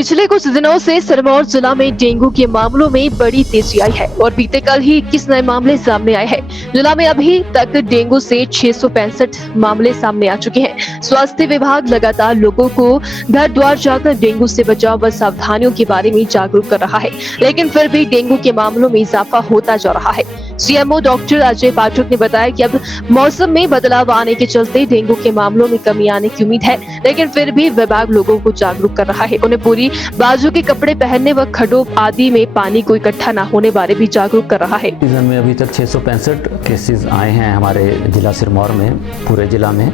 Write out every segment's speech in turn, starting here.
पिछले कुछ दिनों से सिरमौर जिला में डेंगू के मामलों में बड़ी तेजी आई है और बीते कल ही 21 नए मामले सामने आए हैं। जिला में अभी तक डेंगू से 665 मामले सामने आ चुके हैं। स्वास्थ्य विभाग लगातार लोगों को घर द्वार जाकर डेंगू से बचाव व सावधानियों के बारे में जागरूक कर रहा है, लेकिन फिर भी डेंगू के मामलों में इजाफा होता जा रहा है। सीएमओ डॉक्टर अजय पाठक ने बताया कि अब मौसम में बदलाव आने के चलते डेंगू के मामलों में कमी आने की उम्मीद है, लेकिन फिर भी विभाग लोगों को जागरूक कर रहा है। उन्हें पूरी बाजू के कपड़े पहनने व खड्डों आदि में पानी को इकट्ठा न होने बारे भी जागरूक कर रहा है। सीजन में अभी तक 665 केसेस आए हैं हमारे जिला सिरमौर में, पूरे जिला में,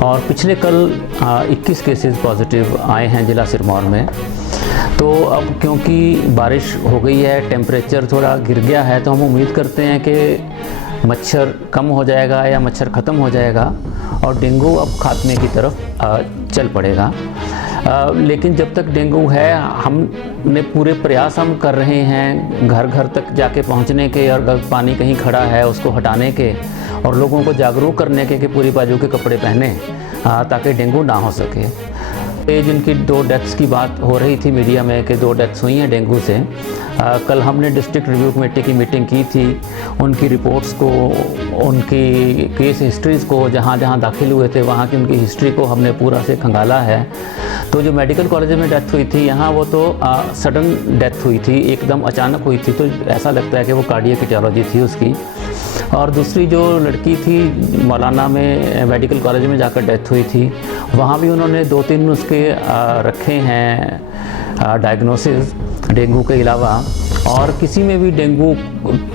और पिछले कल 21 केसेस पॉजिटिव आए हैं जिला सिरमौर में। तो अब क्योंकि बारिश हो गई है, टेम्परेचर थोड़ा गिर गया है, तो हम उम्मीद करते हैं कि मच्छर कम हो जाएगा या मच्छर ख़त्म हो जाएगा और डेंगू अब खात्मे की तरफ चल पड़ेगा। लेकिन जब तक डेंगू है, हमने पूरे प्रयास हम कर रहे हैं घर घर तक जाके पहुंचने के, और अगर पानी कहीं खड़ा है उसको हटाने के और लोगों को जागरूक करने के कि पूरी बाजू के कपड़े पहने ताकि डेंगू ना हो सके। जिनकी 2 डेथ्स की बात हो रही थी मीडिया में कि 2 डेथ्स हुई हैं डेंगू से, कल हमने डिस्ट्रिक्ट रिव्यू कमेटी की मीटिंग की थी। उनकी रिपोर्ट्स को, उनकी केस हिस्ट्रीज़ को, जहाँ जहाँ दाखिल हुए थे वहाँ की उनकी हिस्ट्री को हमने पूरा से खंगाला है। तो जो मेडिकल कॉलेज में डेथ हुई थी यहाँ, वो तो सडन डेथ हुई थी, एकदम अचानक हुई थी, तो ऐसा लगता है कि वो कार्डियक ईटियोलॉजी थी उसकी। और दूसरी जो लड़की थी मौलाना में मेडिकल कॉलेज में जाकर डेथ हुई थी, वहाँ भी उन्होंने 2-3 नुस्खे रखे हैं डायग्नोसिस डेंगू के अलावा, और किसी में भी डेंगू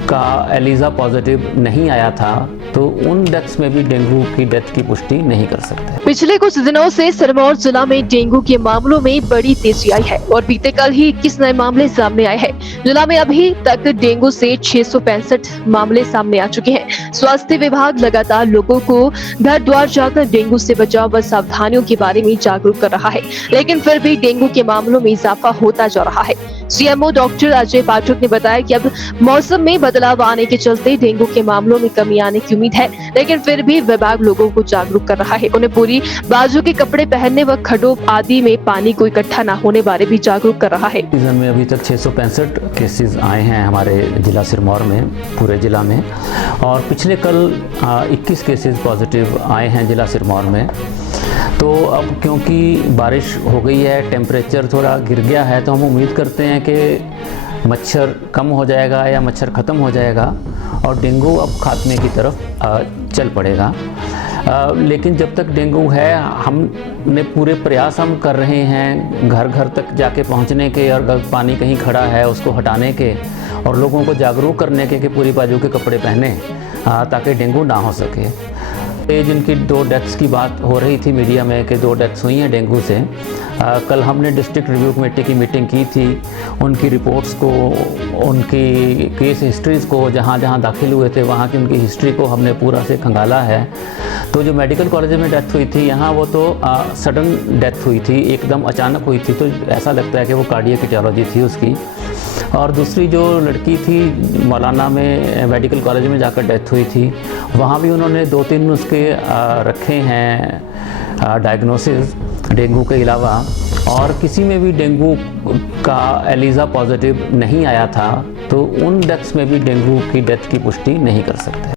का एलिजा पॉजिटिव नहीं आया था, तो उन डेथ्स में भी डेंगू की डेथ की पुष्टि नहीं कर सकते। पिछले कुछ दिनों से सिरमौर जिला में डेंगू के मामलों में बड़ी तेजी आई है और बीते कल ही 21 नए मामले सामने आए हैं। जिला में अभी तक डेंगू से 665 मामले सामने आ चुके हैं। स्वास्थ्य विभाग लगातार लोगों को घर द्वार जाकर डेंगू से बचाव व सावधानियों के बारे में जागरूक कर रहा है, लेकिन फिर भी डेंगू के मामलों में इजाफा होता जा रहा है। सीएमओ डॉक्टर अजय पाठक ने बताया कि अब मौसम में बदलाव आने के चलते डेंगू के मामलों में कमी आने की उम्मीद है, लेकिन फिर भी विभाग लोगों को जागरूक कर रहा है। उन्हें पूरी बाजू के कपड़े पहनने व खड्डों आदि में पानी को इकट्ठा न होने बारे भी जागरूक कर रहा है। सीजन में अभी तक 665 केसेस आए हैं हमारे जिला सिरमौर में, पूरे जिला में, और पिछले कल 21 केसेस पॉजिटिव आए हैं जिला सिरमौर में। तो अब क्योंकि बारिश हो गई है, टेम्परेचर थोड़ा गिर गया है, तो हम उम्मीद करते हैं कि मच्छर कम हो जाएगा या मच्छर ख़त्म हो जाएगा और डेंगू अब खात्मे की तरफ चल पड़ेगा। लेकिन जब तक डेंगू है, हमने पूरे प्रयास हम कर रहे हैं घर घर तक जाके पहुंचने के, और अगर पानी कहीं खड़ा है उसको हटाने के और लोगों को जागरूक करने के कि पूरी बाजू के कपड़े पहने ताकि डेंगू ना हो सके। जिनकी 2 डेथ्स की बात हो रही थी मीडिया में कि 2 डेथ्स हुई हैं डेंगू से, कल हमने डिस्ट्रिक्ट रिव्यू कमेटी की मीटिंग की थी। उनकी रिपोर्ट्स को, उनकी केस हिस्ट्रीज़ को, जहाँ जहाँ दाखिल हुए थे वहाँ की उनकी हिस्ट्री को हमने पूरा से खंगाला है। तो जो मेडिकल कॉलेज में डेथ हुई थी यहाँ, वो तो सडन डेथ हुई थी, एकदम अचानक हुई थी, तो ऐसा लगता है कि वो कार्डियक ईटियोलॉजी थी उसकी। और दूसरी जो लड़की थी मौलाना में मेडिकल कॉलेज में जाकर डेथ हुई थी, वहाँ भी उन्होंने 2-3 नुस्खे रखे हैं डायग्नोसिस डेंगू के अलावा, और किसी में भी डेंगू का एलिजा पॉजिटिव नहीं आया था, तो उन डेथ्स में भी डेंगू की डेथ की पुष्टि नहीं कर सकते।